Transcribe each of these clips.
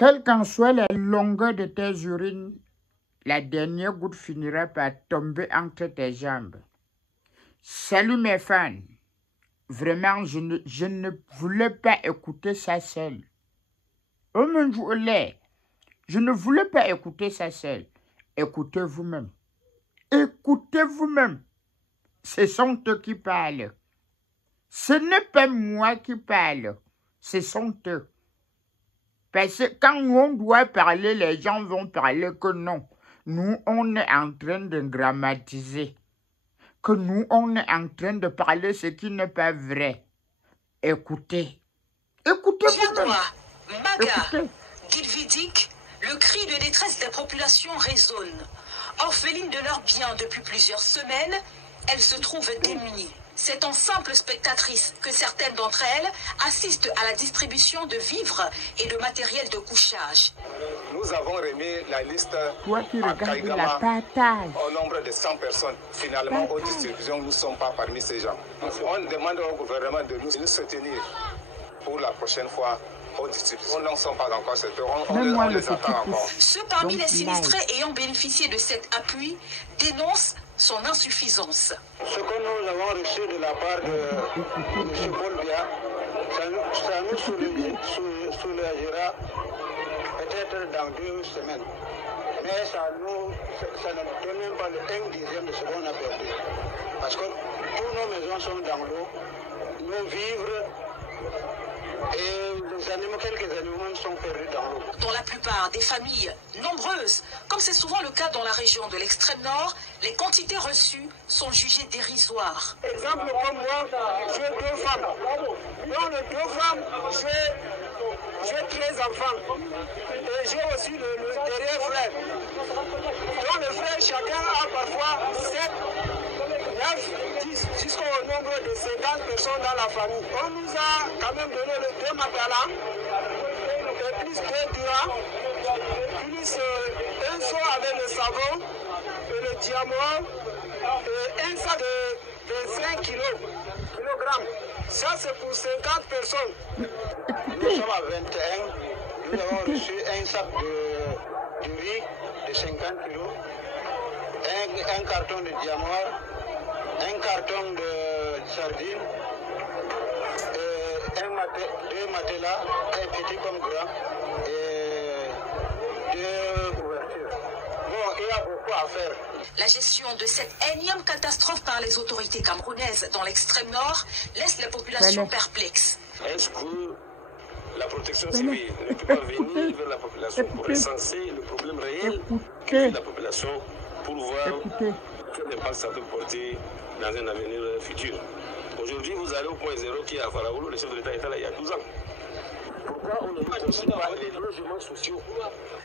Quelle qu'en soit la longueur de tes urines, la dernière goutte finira par tomber entre tes jambes. Salut mes fans. Vraiment, je ne voulais pas écouter ça seul. Oh mon Dieu, je ne voulais pas écouter ça seul. Écoutez vous-même. Écoutez vous-même. Ce sont eux qui parlent. Ce n'est pas moi qui parle. Ce sont eux. Parce que quand on doit parler, les gens vont parler que non. Nous, on est en train de grammatiser. Que nous, on est en train de parler ce qui n'est pas vrai. Écoutez. Écoutez vous-même. Maga, Guilvidic, le cri de détresse des populations résonne. Orphelines de leurs biens depuis plusieurs semaines, elles se trouvent démunies. C'est en simple spectatrice que certaines d'entre elles assistent à la distribution de vivres et de matériel de couchage. Nous avons remis la liste Toi qui à regardes Kaigama la partage. au nombre de 100 personnes. Finalement, aux distributions, nous ne sommes pas parmi ces gens. On demande au gouvernement de nous soutenir pour la prochaine fois aux distributions. Nous n'en sommes pas encore, on les attend encore. Ceux parmi les sinistrés ayant bénéficié de cet appui dénoncent son insuffisance. Ce que nous avons reçu de la part de M. Paul Biya, ça nous soulagera peut-être dans 2 semaines. Mais ça ne donne même pas le 1/10 de ce qu'on a perdu. Parce que toutes nos maisons sont dans l'eau, nos vivres et les animaux, quelques animaux même sont perdus dans l'eau. Dans la plupart des familles nombreuses, comme c'est souvent le cas dans la région de l'extrême nord, les quantités reçues sont jugées dérisoires. Exemple comme moi, j'ai 2 femmes. Dans les 2 femmes, j'ai 13 enfants. Et j'ai aussi le dernier frère. Dans les frères, chacun a parfois 7, 9, 10, jusqu'au nombre de 50 personnes dans la famille. On nous a quand même donné le 2 matelas, et plus 2 draps, plus un seau avec le savon, et le diamant, et un sac de 25 kilogrammes. Ça, c'est pour 50 personnes. Nous sommes à 21. Nous avons reçu un sac de riz de 50 kilos, un carton de diamant, un carton de sardines, 2 matelas, un petit comme grand, et 2 couvertures. Bon, il y a beaucoup à faire. La gestion de cette énième catastrophe par les autorités camerounaises dans l'extrême nord laisse les populations perplexes. Est-ce que la protection civile ne peut pas venir vers la population pour recenser le problème réel de la population pour voir quel impact ça peut porter dans un avenir futur? Aujourd'hui, vous allez au point zéro qui est à Faraoulou, le chef de l'État était là il y a 12 ans. Pourquoi on ne construit pas les logements sociaux?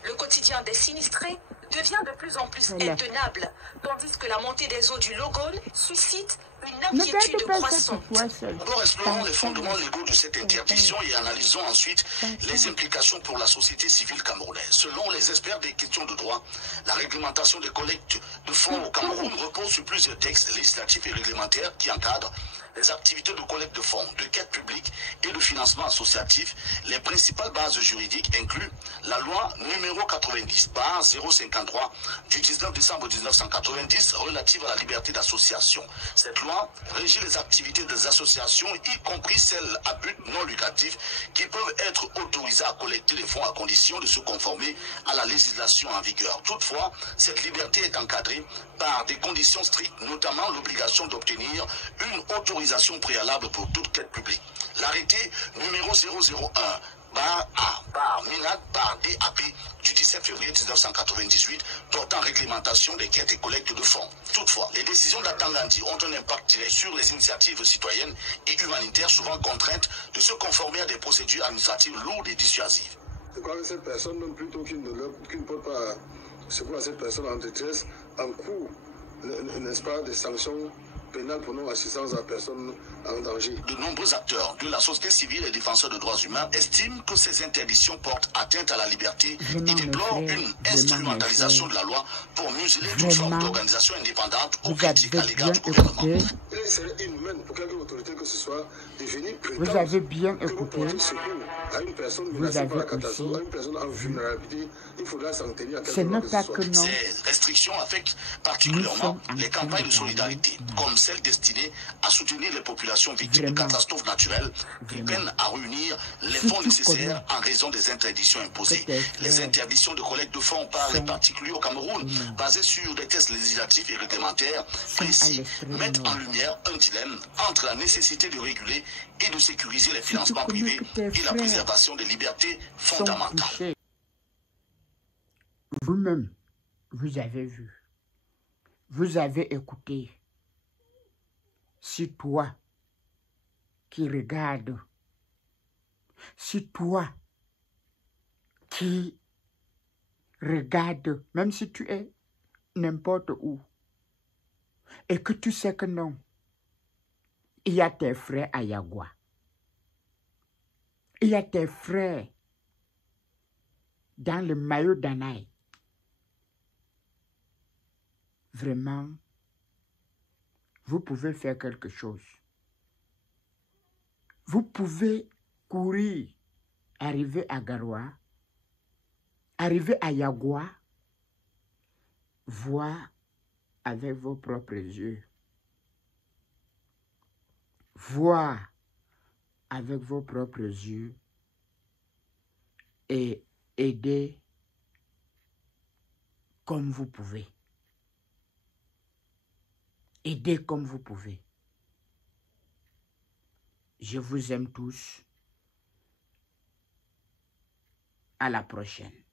Le quotidien des sinistrés devient de plus en plus intenable, tandis que la montée des eaux du Logone suscite une inquiétude croissante. D'abord, explorons les fondements légaux de cette interdiction et analysons ensuite les implications pour la société civile camerounaise. Selon les experts des questions de droit, la réglementation des collectes de fonds au Cameroun repose sur plusieurs textes législatifs et réglementaires qui encadrent les activités de collecte de fonds, de quête publique et de financement associatif. Les principales bases juridiques incluent la loi numéro 90/053 du 19 décembre 1990 relative à la liberté d'association. Cette loi régit les activités des associations, y compris celles à but non lucratif, qui peuvent être autorisées à collecter les fonds à condition de se conformer à la législation en vigueur. Toutefois, cette liberté est encadrée par des conditions strictes, notamment l'obligation d'obtenir une autorisation préalable pour toute quête publique. L'arrêté numéro 001/A/MINAD/DAP du 17 février 1998 portant réglementation des quêtes et collectes de fonds. Toutefois, les décisions d'Atangandi ont un impact direct sur les initiatives citoyennes et humanitaires, souvent contraintes de se conformer à des procédures administratives lourdes et dissuasives. Je crois que cette personne, même plutôt qu'il ne peut pas secouer cette personne en détresse, en cours, n'est-ce pas, des sanctions pénale pour non-assistance à personne en danger. De nombreux acteurs de la société civile et défenseurs de droits humains estiment que ces interdictions portent atteinte à la liberté et déplorent une instrumentalisation de la loi pour museler toute forme d'organisation indépendante ou critique à l'égard du gouvernement. Il serait inhumain pour quelque autorité que ce soit de venir prétendre vous avez bien que vous écouté. portez secours à une personne menacée par la catastrophe, à une personne en vulnérabilité. Il faudra s'en tenir à Ce quelque n'est chose pas que que ce soit. non. Ces restrictions affectent particulièrement les campagnes de solidarité, comme celles destinées à soutenir les populations victimes de catastrophes naturelles qui peinent à réunir les fonds nécessaires en raison des interdictions imposées. Les interdictions de collecte de fonds par les particuliers au Cameroun, basées sur des tests législatifs et réglementaires précis, mettent en lumière un dilemme entre la nécessité de réguler et de sécuriser les financements privés et la préservation des libertés fondamentales. Vous-même, vous avez vu, vous avez écouté. Si toi qui regardes, si toi qui regardes, même si tu es n'importe où, et que tu sais que non, il y a tes frères à Yagua, il y a tes frères dans le maillot d'Anaï. Vraiment, vous pouvez faire quelque chose. Vous pouvez courir, arriver à Garoua, arriver à Yagua, voir avec vos propres yeux. Voir avec vos propres yeux et aider comme vous pouvez. Aidez comme vous pouvez. Je vous aime tous. À la prochaine.